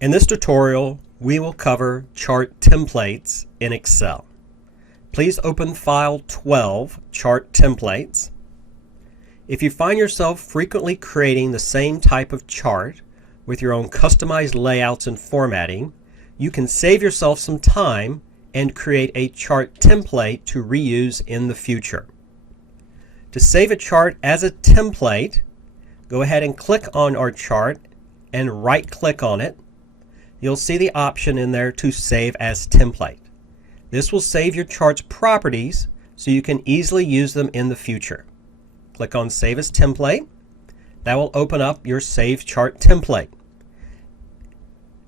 In this tutorial, we will cover chart templates in Excel. Please open File 12, Chart Templates. If you find yourself frequently creating the same type of chart with your own customized layouts and formatting, you can save yourself some time and create a chart template to reuse in the future. To save a chart as a template, go ahead and click on our chart and right-click on it. You'll see the option in there to save as template. This will save your chart's properties so you can easily use them in the future. Click on Save as Template. That will open up your Save Chart template.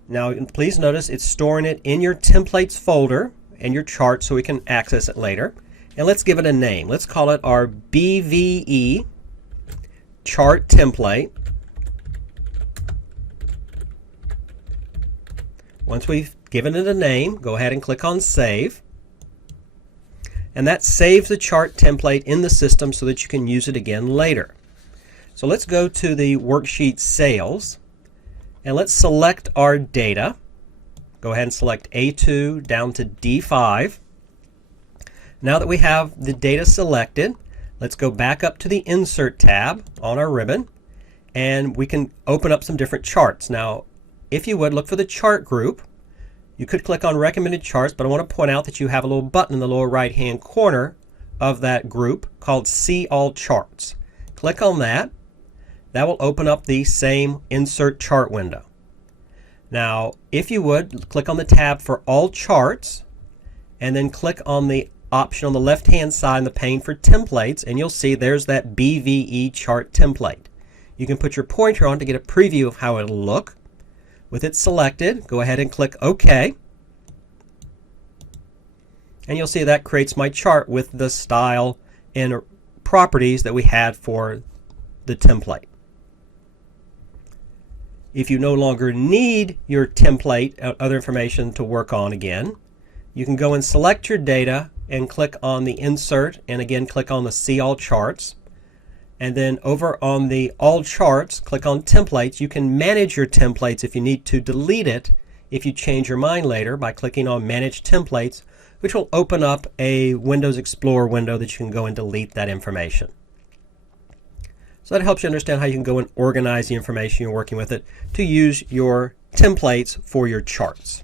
Now please notice it's storing it in your Templates folder and your chart so we can access it later. And let's give it a name. Let's call it our BVE Chart Template. Once we've given it a name, go ahead and click on Save. And that saves the chart template in the system so that you can use it again later. So let's go to the worksheet Sales and let's select our data. Go ahead and select A2 down to D5. Now that we have the data selected, let's go back up to the Insert tab on our ribbon and we can open up some different charts. Now, if you would, look for the chart group. You could click on recommended charts, but I want to point out that you have a little button in the lower right hand corner of that group called See All Charts. Click on that. That will open up the same Insert Chart window. Now, if you would, click on the tab for All Charts and then click on the option on the left hand side in the pane for Templates and you'll see there's that BVE chart template. You can put your pointer on to get a preview of how it'll look. With it selected, go ahead and click OK. And you'll see that creates my chart with the style and properties that we had for the template. If you no longer need your template or other information to work on again, you can go and select your data and click on the Insert and again click on the See All Charts. And then over on the All Charts, click on Templates. You can manage your templates if you need to delete it if you change your mind later by clicking on Manage Templates, which will open up a Windows Explorer window that you can go and delete that information. So that helps you understand how you can go and organize the information you're working with it to use your templates for your charts.